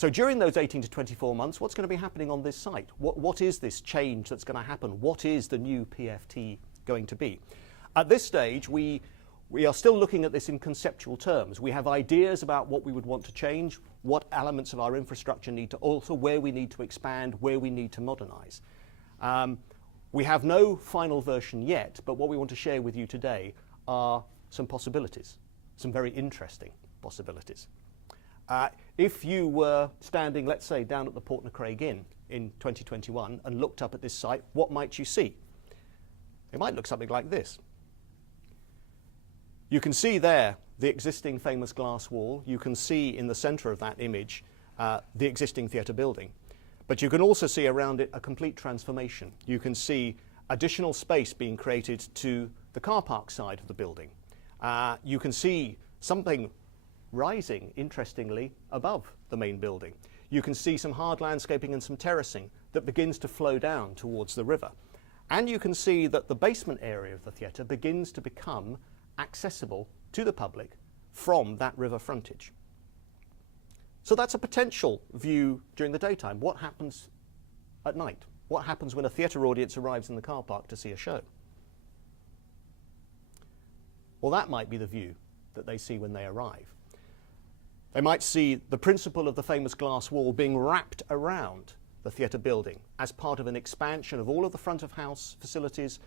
So during those 18 to 24 months, what's going to be happening on this site? What is this change that's going to happen? What is the new PFT going to be? At this stage, we are still looking at this in conceptual terms. We have ideas about what we would want to change, what elements of our infrastructure need to alter, where we need to expand, where we need to modernize. We have no final version yet, but what we want to share with you today are some possibilities, some very interesting possibilities. If you were standing, let's say, down at the Portnakraig Inn in 2021 and looked up at this site, what might you see? It might look something like this. You can see there the existing famous glass wall. You can see in the center of that image the existing theatre building. But you can also see around it a complete transformation. You can see additional space being created to the car park side of the building. You can see something rising, interestingly, above the main building. You can see some hard landscaping and some terracing that begins to flow down towards the river. And you can see that the basement area of the theatre begins to become accessible to the public from that river frontage. So that's a potential view during the daytime. What happens at night? What happens when a theatre audience arrives in the car park to see a show? Well, that might be the view that they see when they arrive. They might see the principle of the famous glass wall being wrapped around the theatre building as part of an expansion of all of the front of house facilities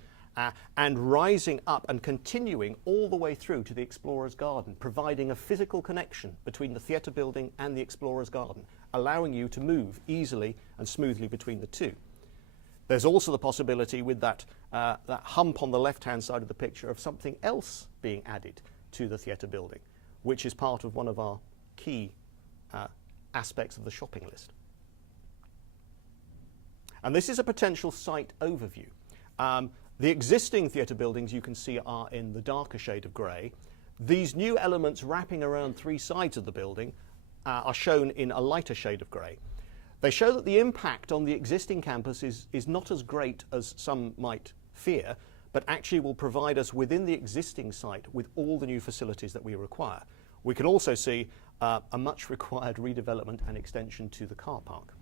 and rising up and continuing all the way through to the Explorer's Garden, providing a physical connection between the theatre building and the Explorer's Garden, allowing you to move easily and smoothly between the two. There's also the possibility with that hump on the left-hand side of the picture of something else being added to the theatre building, which is part of one of our key aspects of the shopping list. And this is a potential site overview. The existing theatre buildings you can see are in the darker shade of grey. These new elements wrapping around three sides of the building are shown in a lighter shade of grey. They show that the impact on the existing campus is not as great as some might fear, but actually will provide us within the existing site with all the new facilities that we require. We can also see a much required redevelopment and extension to the car park.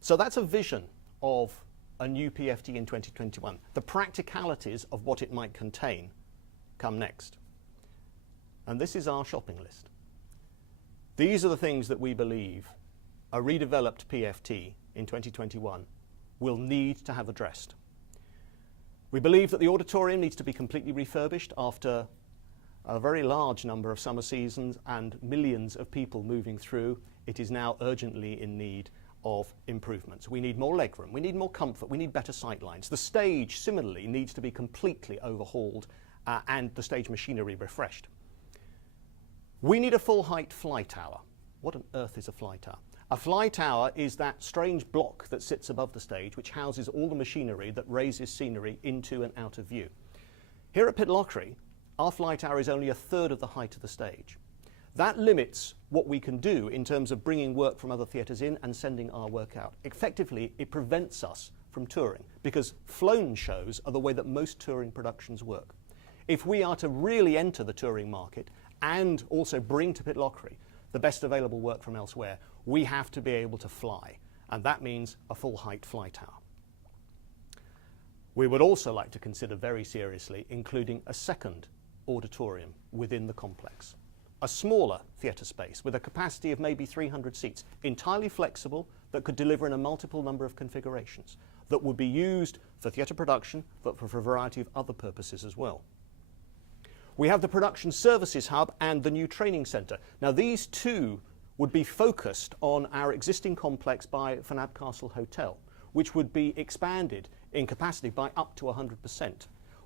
So that's a vision of a new PFT in 2021. The practicalities of what it might contain come next. And this is our shopping list. These are the things that we believe a redeveloped PFT in 2021 will need to have addressed. We believe that the auditorium needs to be completely refurbished after a very large number of summer seasons and millions of people moving through. It is now urgently in need of improvements. We need more legroom, we need more comfort, we need better sight lines. The stage, similarly, needs to be completely overhauled and the stage machinery refreshed. We need a full-height fly tower. What on earth is a fly tower? A fly tower is that strange block that sits above the stage which houses all the machinery that raises scenery into and out of view. Here at Pitlochry, our fly tower is only a third of the height of the stage. That limits what we can do in terms of bringing work from other theatres in and sending our work out. Effectively, it prevents us from touring because flown shows are the way that most touring productions work. If we are to really enter the touring market and also bring to Pitlochry the best available work from elsewhere, we have to be able to fly, and that means a full-height fly tower. We would also like to consider very seriously including a second auditorium within the complex. A smaller theatre space with a capacity of maybe 300 seats, entirely flexible, that could deliver in a multiple number of configurations, that would be used for theatre production, but for a variety of other purposes as well. We have the Production Services Hub and the new training centre. Now these two would be focused on our existing complex by Fnab Castle Hotel, which would be expanded in capacity by up to 100%,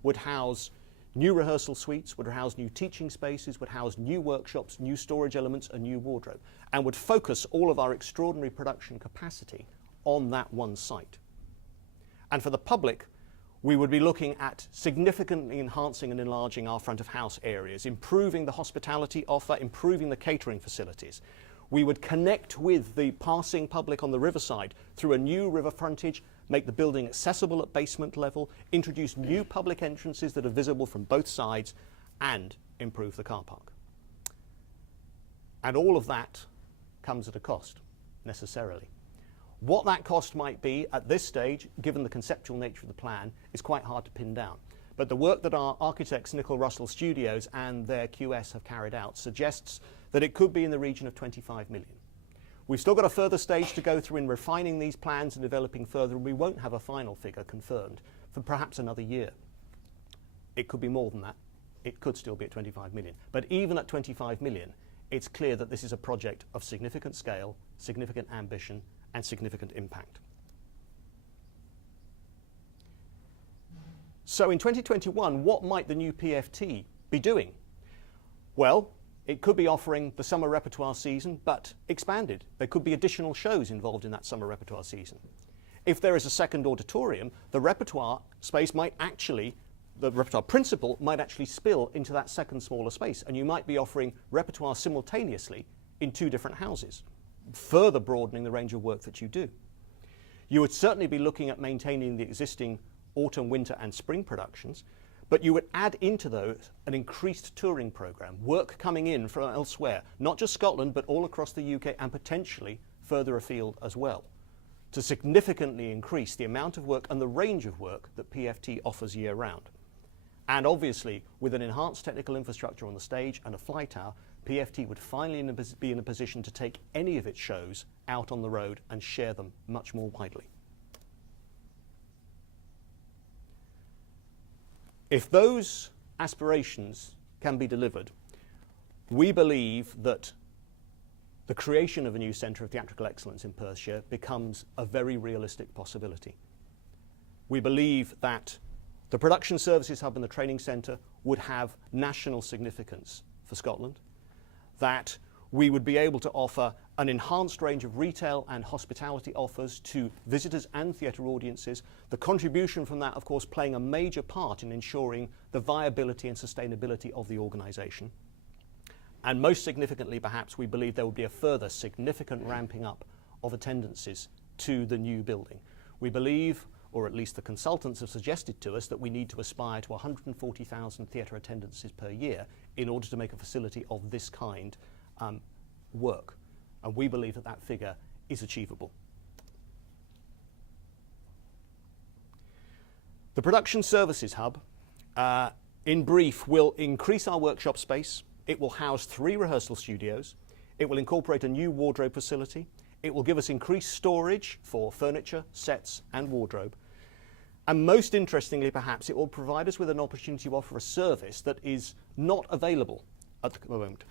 would house new rehearsal suites, would house new teaching spaces, would house new workshops, new storage elements, a new wardrobe, and would focus all of our extraordinary production capacity on that one site. And for the public, we would be looking at significantly enhancing and enlarging our front of house areas, improving the hospitality offer, improving the catering facilities. We would connect with the passing public on the riverside through a new river frontage, make the building accessible at basement level, introduce new public entrances that are visible from both sides, and improve the car park. And all of that comes at a cost, necessarily. What that cost might be at this stage, given the conceptual nature of the plan, is quite hard to pin down. But the work that our architects, Nicol Russell Studios, and their QS have carried out suggests that it could be in the region of 25 million. We've still got a further stage to go through in refining these plans and developing further, and we won't have a final figure confirmed for perhaps another year. It could be more than that. It could still be at 25 million. But even at 25 million, it's clear that this is a project of significant scale, significant ambition, and significant impact. So in 2021, what might the new PFT be doing? Well, it could be offering the summer repertoire season, but expanded. There could be additional shows involved in that summer repertoire season. If there is a second auditorium, the repertoire space might actually, the repertoire principle might actually spill into that second smaller space, and you might be offering repertoire simultaneously in two different houses, further broadening the range of work that you do. You would certainly be looking at maintaining the existing autumn, winter and spring productions, but you would add into those an increased touring programme, work coming in from elsewhere, not just Scotland, but all across the UK and potentially further afield as well, to significantly increase the amount of work and the range of work that PFT offers year round. And obviously, with an enhanced technical infrastructure on the stage and a flight hour, PFT would finally be in a position to take any of its shows out on the road and share them much more widely. If those aspirations can be delivered, we believe that the creation of a new Centre of Theatrical Excellence in Perthshire becomes a very realistic possibility. We believe that the Production Services Hub and the Training Centre would have national significance for Scotland, that we would be able to offer an enhanced range of retail and hospitality offers to visitors and theatre audiences, the contribution from that, of course, playing a major part in ensuring the viability and sustainability of the organisation. And most significantly, perhaps, we believe there will be a further significant ramping up of attendances to the new building. We believe, or at least the consultants have suggested to us, that we need to aspire to 140,000 theatre attendances per year in order to make a facility of this kind work. And we believe that that figure is achievable. The Production Services Hub, in brief, will increase our workshop space. It will house 3 rehearsal studios. It will incorporate a new wardrobe facility. It will give us increased storage for furniture, sets and wardrobe. And most interestingly, perhaps, it will provide us with an opportunity to offer a service that is not available at the moment,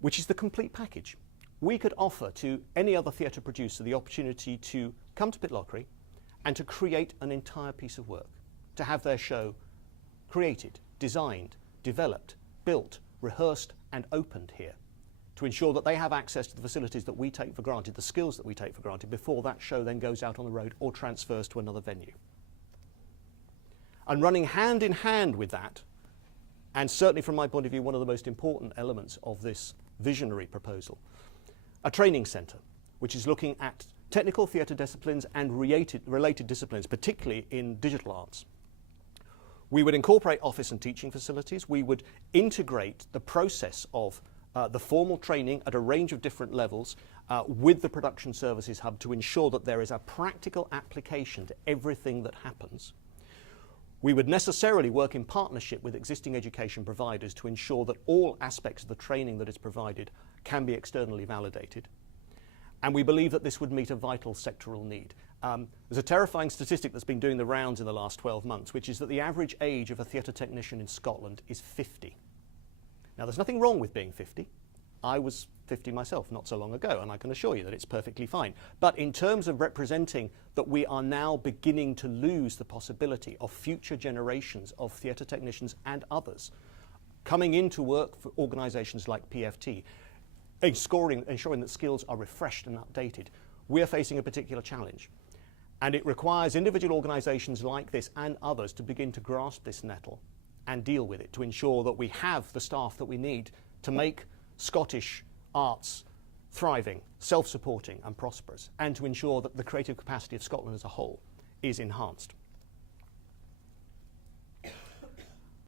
which is the complete package. We could offer to any other theatre producer the opportunity to come to Pitlochry and to create an entire piece of work, to have their show created, designed, developed, built, rehearsed and opened here, to ensure that they have access to the facilities that we take for granted, the skills that we take for granted, before that show then goes out on the road or transfers to another venue. And running hand in hand with that, and certainly from my point of view, one of the most important elements of this visionary proposal, a training centre, which is looking at technical theatre disciplines and related disciplines, particularly in digital arts. We would incorporate office and teaching facilities. We would integrate the process of the formal training at a range of different levels with the Production Services Hub to ensure that there is a practical application to everything that happens. We would necessarily work in partnership with existing education providers to ensure that all aspects of the training that is provided can be externally validated. And we believe that this would meet a vital sectoral need. There's a terrifying statistic that's been doing the rounds in the last 12 months, which is that the average age of a theatre technician in Scotland is 50. Now, there's nothing wrong with being 50. I was 50 myself not so long ago, and I can assure you that it's perfectly fine. But in terms of representing that we are now beginning to lose the possibility of future generations of theatre technicians and others coming into work for organisations like PFT, ensuring that skills are refreshed and updated, we are facing a particular challenge. And it requires individual organisations like this and others to begin to grasp this nettle and deal with it, to ensure that we have the staff that we need to make Scottish arts thriving, self-supporting and prosperous, and to ensure that the creative capacity of Scotland as a whole is enhanced.